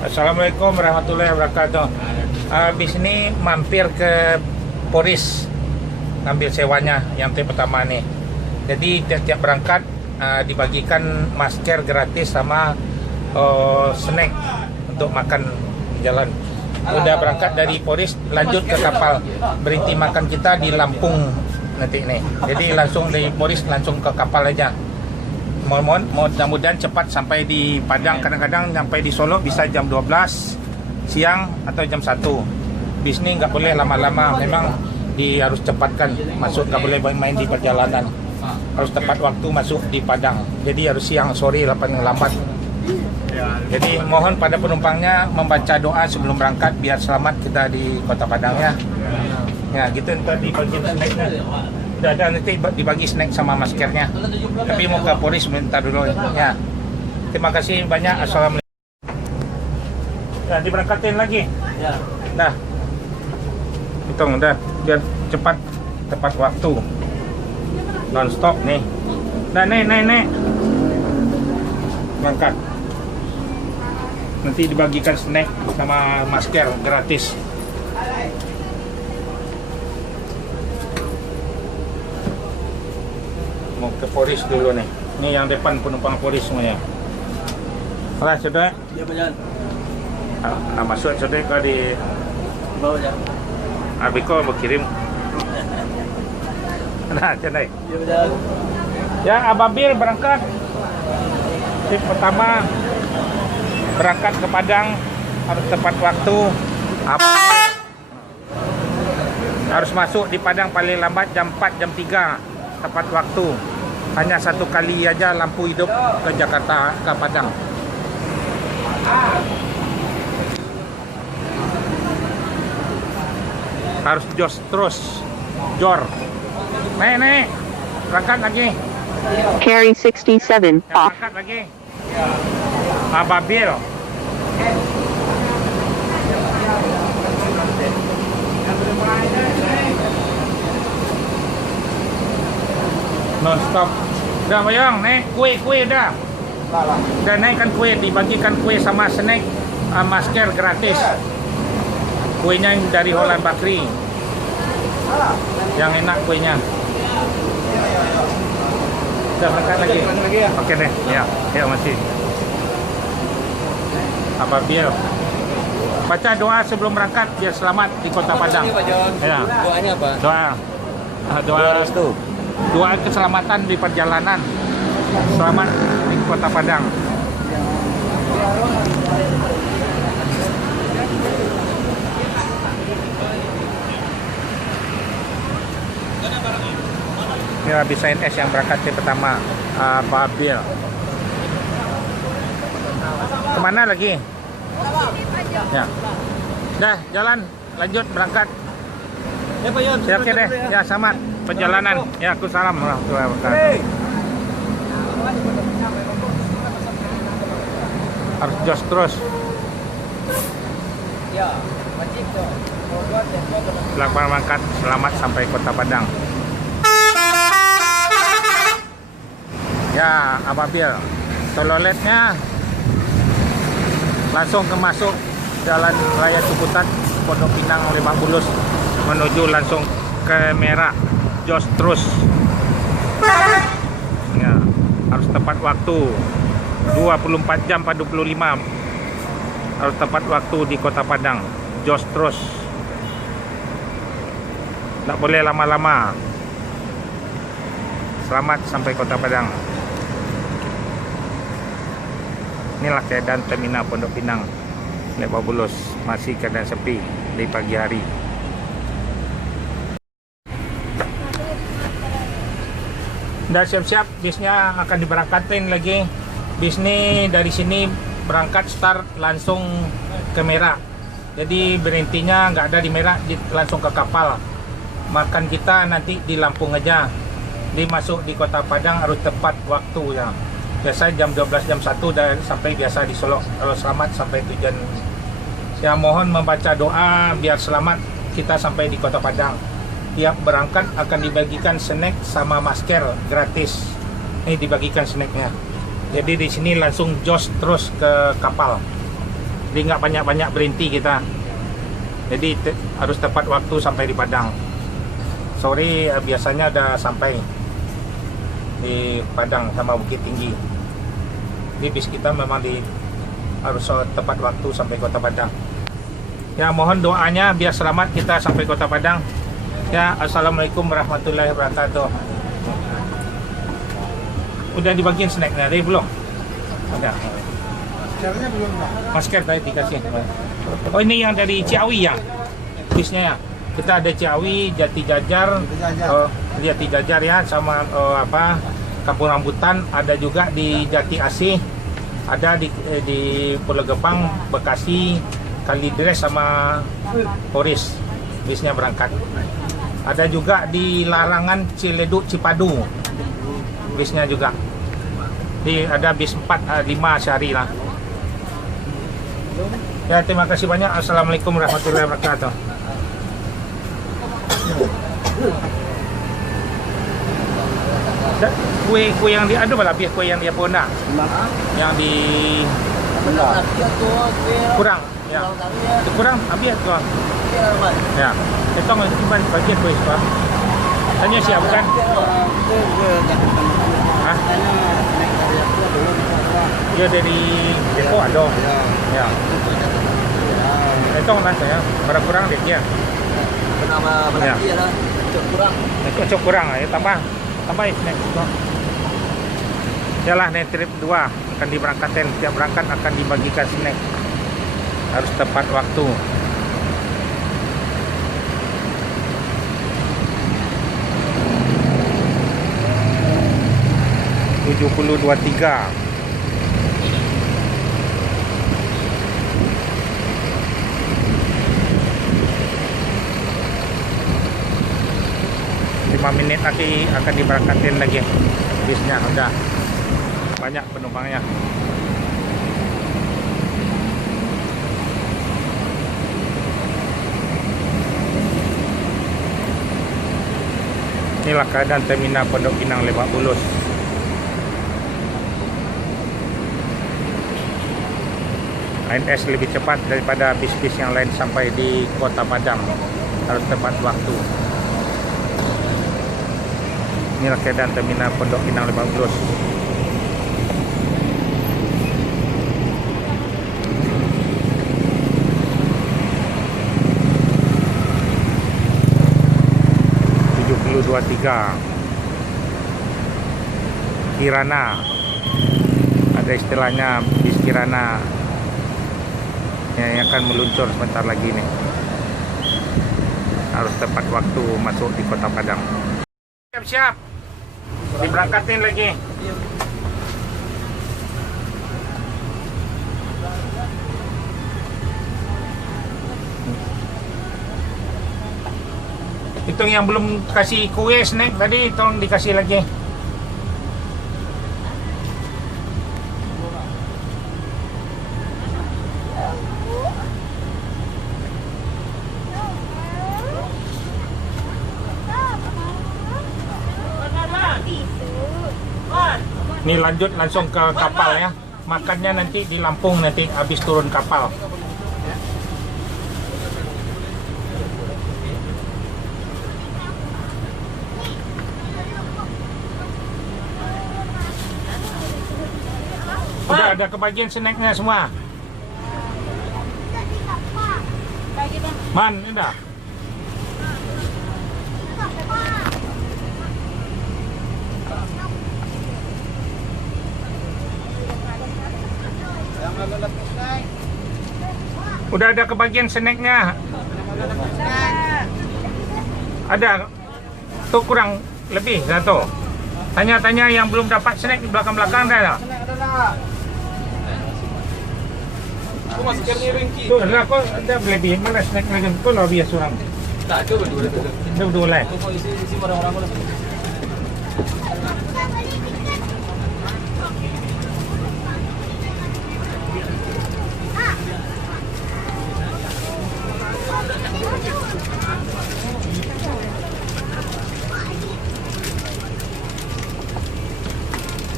Assalamualaikum warahmatullahi wabarakatuh. Habis ini mampir ke Poris ngambil sewanya yang pertama nih. Jadi tiap-tiap berangkat dibagikan masker gratis sama snack untuk makan jalan. Udah berangkat dari Poris lanjut ke kapal, berhenti makan kita di Lampung nanti nih. Jadi langsung dari Poris langsung ke kapal aja. Mudah-mudahan cepat sampai di Padang. Kadang-kadang sampai di Solo bisa jam 12 siang atau jam 1. Bis ini nggak boleh lama-lama, memang harus cepatkan masuk, nggak boleh main di perjalanan, harus tepat waktu masuk di Padang. Jadi harus siang, sore, paling lambat. Jadi mohon pada penumpangnya membaca doa sebelum berangkat biar selamat kita di Kota Padang ya. Ya gitu, tadi bagian snacknya udah ada, nanti dibagi snack sama maskernya. Tapi mau ke Poris minta dulu ya. Terima kasih banyak. Assalamualaikum. Nah, diberangkatin lagi. Ya. Dah. Hitung udah biar cepat tepat waktu. Non stop nih. Nah, nek. Berangkat. Nanti dibagikan snack sama masker gratis. Mau ke Poris dulu nih. Ini yang depan penumpang Poris semuanya. Alah, sudah. Iya, Pak Jan. Masuk sudah ke di Bawa ya. Abiko berkirim. Nah, sudah. Iya, Pak Jan. Ya, Ababil berangkat. Tip pertama berangkat ke Padang harus tepat waktu. Ababil harus masuk di Padang paling lambat jam 4, jam 3 tepat waktu. Hanya satu kali aja lampu hidup ke Jakarta, ke Padang. Harus jos terus. Jor. Nek. Berangkat lagi. Carry 67 Ya, off. berangkat lagi. Ababil. Non stop. Udah bayang, nek kue udah. Udah naikkan kue, dibagikan kue sama snack, masker gratis. Kuenya yang dari Holland Bakery. Yang enak kuenya. Udah berangkat lagi. Oke deh, ya masih. Ababil. Baca doa sebelum berangkat biar selamat di Kota Padang. Ya. Doanya apa? Doa restu. doa keselamatan di perjalanan, selamat di Kota Padang. Ini habis NS yang berangkat yang pertama, Ababil. Kemana lagi? Ya, dah jalan lanjut berangkat. Ya, Pak Jan. Ya, oke deh, ya selamat perjalanan. Ya, aku salam warahmatullahi wabarakatuh. Harus jos terus. Ya, wajib dong. Selamat berangkat, selamat sampai Kota Padang. Ya, Ababil. Toiletnya langsung ke masuk Jalan Raya Ciputat, Pondok Pinang, Lebak Bulus, menuju langsung ke Merak. Jos terus. Ya, harus tepat waktu. 24 jam pada 25. Harus tepat waktu di Kota Padang. Jos terus. Tak boleh lama-lama. Selamat sampai Kota Padang. Inilah keadaan terminal Pondok Pinang, Lebak Bulus, masih keadaan sepi di pagi hari. Dah siap-siap, bisnya akan diberangkatin lagi. Bis ini dari sini berangkat start langsung ke Merak. Jadi berhentinya nggak ada di Merak, langsung ke kapal. Makan kita nanti di Lampung aja. Masuk di Kota Padang harus tepat waktu ya. Biasa jam 12, jam 1 dan sampai biasa di Solo. Kalau selamat sampai tujuan. Ya, mohon membaca doa biar selamat kita sampai di Kota Padang. Tiap berangkat akan dibagikan snack sama masker gratis. Ini dibagikan snacknya. Jadi di sini langsung jos terus ke kapal. Jadi nggak banyak-banyak berhenti kita. Jadi harus tepat waktu sampai di Padang. Sore biasanya ada sampai di Padang sama Bukit Tinggi. Jadi bis kita memang harus tepat waktu sampai Kota Padang. Ya, mohon doanya biar selamat kita sampai Kota Padang. Ya, assalamualaikum warahmatullahi wabarakatuh. Udah dibagiin snacknya tadi belum? Ada. Caranya belum Pak. Masker tadi dikasih. Oh, ini yang dari Ciawi ya? Bisnya ya? Kita ada Ciawi, Jati Jajar, Jati Jajar ya, sama Kampung Rambutan. Ada juga di Jati Asih, ada di Pulau Gebang, Bekasi, Kalidres sama Poris. Bisnya berangkat. Ada juga di Larangan, Ciledug, Cipadu. Bisnya juga. Jadi ada bis 4, 5 sehari lah. Ya, terima kasih banyak. Assalamualaikum warahmatullahi wabarakatuh. Kue yang di ada malah kue yang dia pun nak. Yang di kurang ya. Itu kurang habis tuan. Ya. Itu iban bagian kue tuan. Tanya siapa kan? Hah? Dia dari depo ada. Ya. Itu nanti ya. Barang kurang dia. Kenapa berarti ya lah? Kurang. Itu kurang ya, tambah snack itu. Yalah, nih trip 2 akan diberangkatkan, tiap berangkat akan dibagikan snack. Harus tepat waktu. (7023) 5 menit lagi akan diberangkatin lagi bisnya. Udah banyak penumpangnya. Inilah keadaan terminal Pondok Pinang Lebak Bulus. ANS lebih cepat daripada bis-bis yang lain sampai di Kota Padang. Harus tepat waktu. Inilah keadaan terminal Pondok Pinang Lebak Bulus. Kirana, ada istilahnya bis Kirana yang akan meluncur sebentar lagi nih. Harus tepat waktu masuk di Kota Padang. Siap-siap, diberangkatin lagi. Itu yang belum kasih kue snack tadi, tolong dikasih lagi. Ini lanjut langsung ke kapal ya. Makannya nanti di Lampung, nanti habis turun kapal. Udah ada kebagian snacknya semua. Man, udah. Udah ada kebagian snacknya. Ada. Tuh kurang lebih satu. Tanya-tanya yang belum dapat snack di belakang-belakang dah. Tuh, ada kok ada lebih mana snack lagi tu lah biasa orang. Tak ada berdua. Dua lah. Isi orang-orang lah.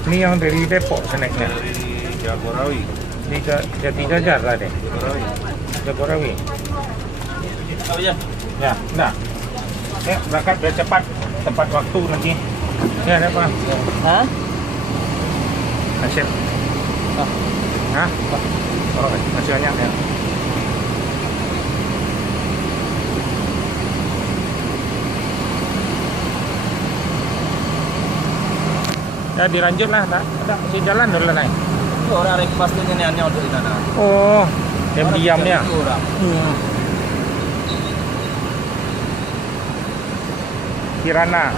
Ini yang dari Depok snacknya. Jagorawi. Di Jati Jajar lah deh. Jagorawi. Oh iya. Ya, nah. Ya, berangkat biar cepat, tepat waktu nanti. Ya, ada apa? Hah? Nasib. Hah? Oh, masih banyak ya. Ya dilanjut lah, ada si jalan dulu lah naik. Orang rek pas tu ni aneh untuk di sana. Oh, diam-diamnya. Orang. Kirana.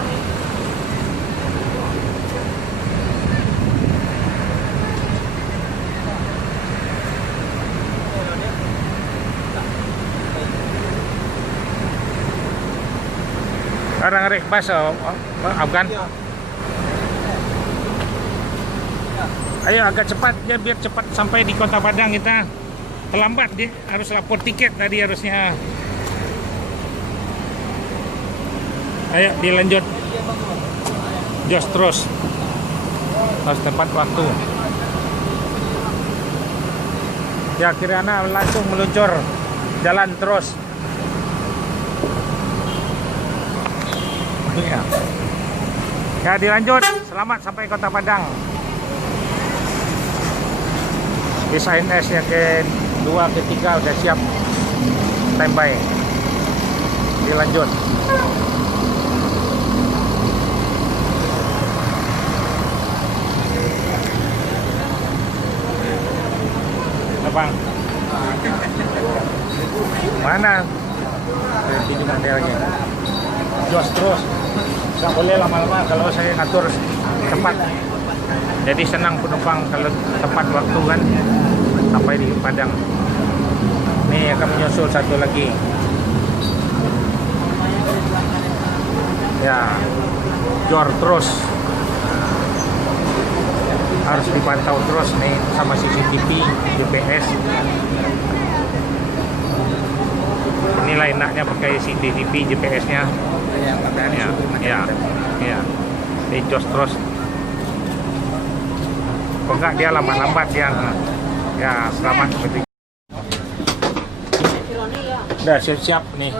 Orang rek pas Afgan. Ayo agak cepat ya biar cepat sampai di Kota Padang kita. Terlambat dia harus lapor tiket tadi harusnya. Ayo dilanjut. Jos terus. Harus tepat waktu. Ya Kirana langsung meluncur. Jalan terus. Ya. Ya dilanjut. Selamat sampai Kota Padang. Bis ANS yang kedua, ketiga udah siap standby. Dilanjut. Bang. Mana? Sini nanti lagi. Jos terus. Nggak boleh lama-lama kalau saya ngatur cepat. Jadi senang penumpang kalau tepat waktu kan sampai di Padang. Nih akan menyusul satu lagi. Ya, jor terus. Harus dipantau terus nih sama CCTV, GPS. Inilah enaknya pakai CCTV, GPS-nya. Ya. Ini jos terus. Kok enggak dia lambat-lambat dia. Ya, selamat seperti. Udah siap-siap nih.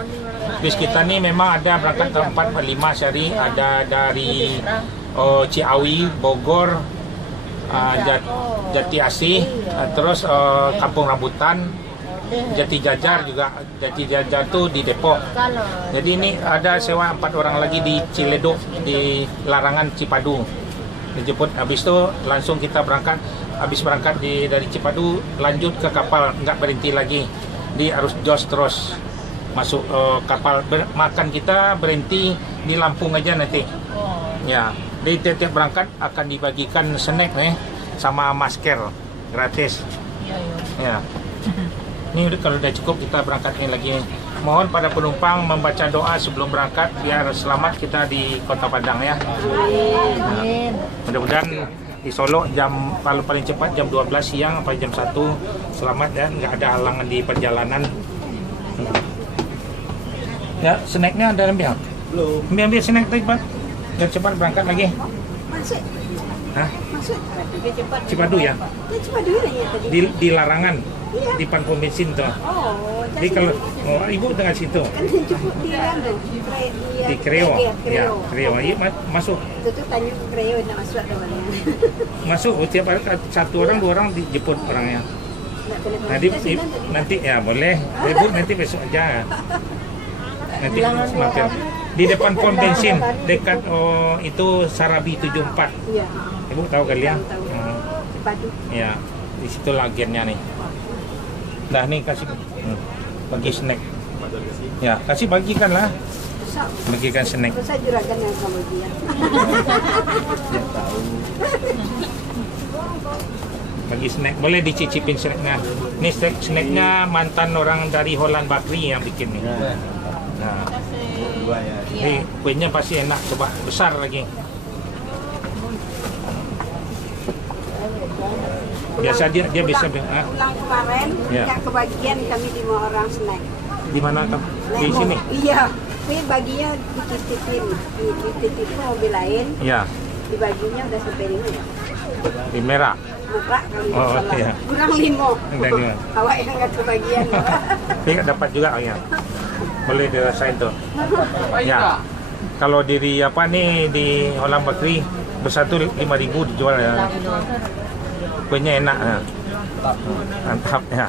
Bis kita nih memang ada berangkat ke 445 sehari, ada dari Ciawi, Bogor, Jati Asih, terus Kampung Rambutan, Jati Jajar juga. Jati Jajar tuh di Depok. Jadi ini ada sewa 4 orang lagi di Ciledug, di Larangan Cipadu. Dijemput, habis itu langsung kita berangkat. Habis berangkat dari Cipadu lanjut ke kapal, nggak berhenti lagi. Dia harus jos terus masuk kapal. Makan kita berhenti di Lampung aja nanti. Ya, di tiap berangkat akan dibagikan snack nih sama masker gratis. Ya. Ini kalau udah cukup kita berangkatnya lagi. Mohon pada penumpang membaca doa sebelum berangkat biar selamat kita di Kota Padang ya. Nah, mudah-mudahan di Solo kalau paling cepat jam 12 siang sampai jam 1 selamat ya, nggak ada halangan di perjalanan. Ya, snacknya ada ambil? Belum. Ambil snack tadi Pak. Biar cepat berangkat lagi. Masuk. Hah? Masuk. Cepat. Cipadu ya? Cipadu ya tadi. Di Larangan. Iya. Di pom bensin tuh. Oh, Jadi kalau ibu dengan situ kan cukup di Kreo. Ya, Kreo. Iya masuk. Itu tuh tanya ke Kreo nak masuk atau mana. Masuk tiap hari satu orang dua orang dijemput orangnya. Nanti ya boleh. Ibu nanti besok aja. Nanti mampir di depan pom bensin dekat itu Sarabi 74. Iya. Ibu tahu kali ya? Cipadu. Ya, di situ agennya nih. Dah nih kasih bagi snack. Ya, kasih bagikan lah. Bagikan snack. Saya juragan yang sama dia. Bagi snack, boleh dicicipin snacknya. Ini snacknya mantan orang dari Holland Bakri yang bikin nih. Nah, ini kuenya pasti enak, coba besar lagi. Biasa dia bisa Ulang kemarin ya. Nggak kebagian kami 5 orang snack. Di mana kamu? Di sini? Iya, tapi baginya dititipin mobil lain. Iya. Dibaginya udah sampai 5 ya. Di Merah. muka kali Oh, salah. iya. Kurang 5. Udah 5. Awak yang nggak kebagian. Tapi dapat juga ya. Boleh dirasain tuh. Ya. Kalau diri apa nih di Holland Bakery bersatu 5.000 dijual ya. Kuenya enak ya. Mantap ya.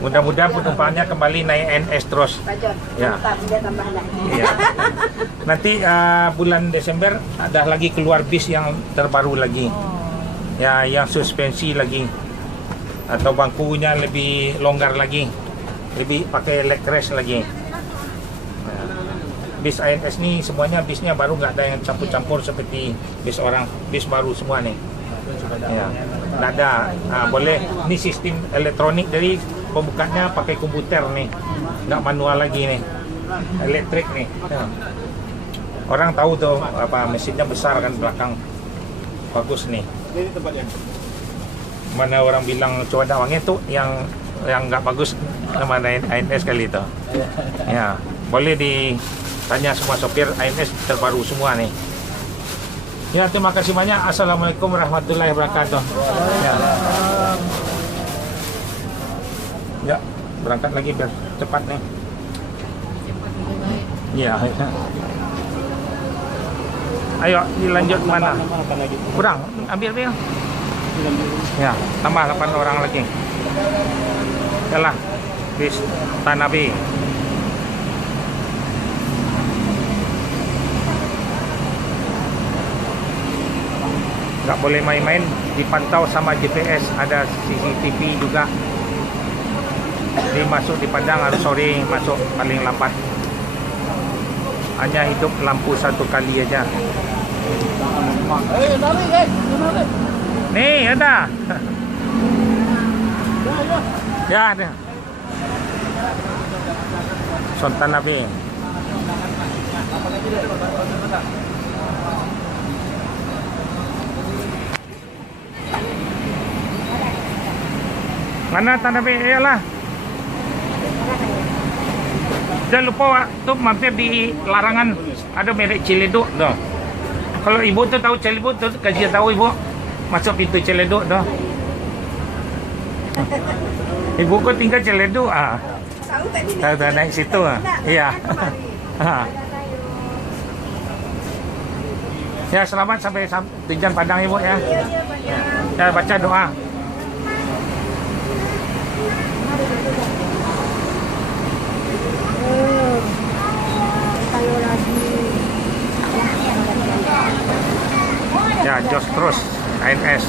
Mudah-mudahan penumpangnya kembali naik NS terus. Pajon. Ya. Mantap, dia tambah lagi. Ya. Nanti bulan Desember ada lagi keluar bis yang terbaru lagi. Ya, yang suspensi lagi. Atau bangkunya lebih longgar lagi. Lebih pakai leg rest lagi. Ya. Bis ANS ni semuanya bisnya baru, nggak ada yang campur-campur seperti bis orang. Bis baru semua nih. Ya. Nggak ada. Boleh. Ini sistem elektronik, dari pembukanya pakai komputer nih. Nggak manual lagi nih. Elektrik nih. Ya. Orang tahu tuh apa mesinnya besar kan belakang. Bagus nih. Ini tempatnya. Mana orang bilang cuaca wangi tuh yang nggak bagus nama ANS kali itu. Ya, boleh ditanya semua sopir ANS terbaru semua nih. Ya, terima kasih banyak. Assalamualaikum warahmatullahi wabarakatuh. Ya. Ya, berangkat lagi biar cepat nih. Ya. Ayo dilanjut mana? Kurang, ambil. Ya, tambah 8 orang lagi. Yalah, bis Tanabe. Nggak boleh main-main, dipantau sama GPS, ada CCTV juga. Jadi masuk di Padang harus sore masuk paling lambat. Hanya hidup lampu satu kali aja. Nih ada. Ya ada. Sultan Nabi. Mana Tanabe? Iyalah. Jangan lupa tuh mampir di larangan, ada merek Ciledug tuh. Kalau ibu tuh tahu Ciledug tuh, kasih tahu ibu. Masuk pintu Ciledug tuh. Ibu kok tinggal Ciledug Tahu tadi. Tahu naik situ Iya. Ya, selamat sampai tujuan Padang ibu ya. Ya, baca doa. Ya, jos terus ANS.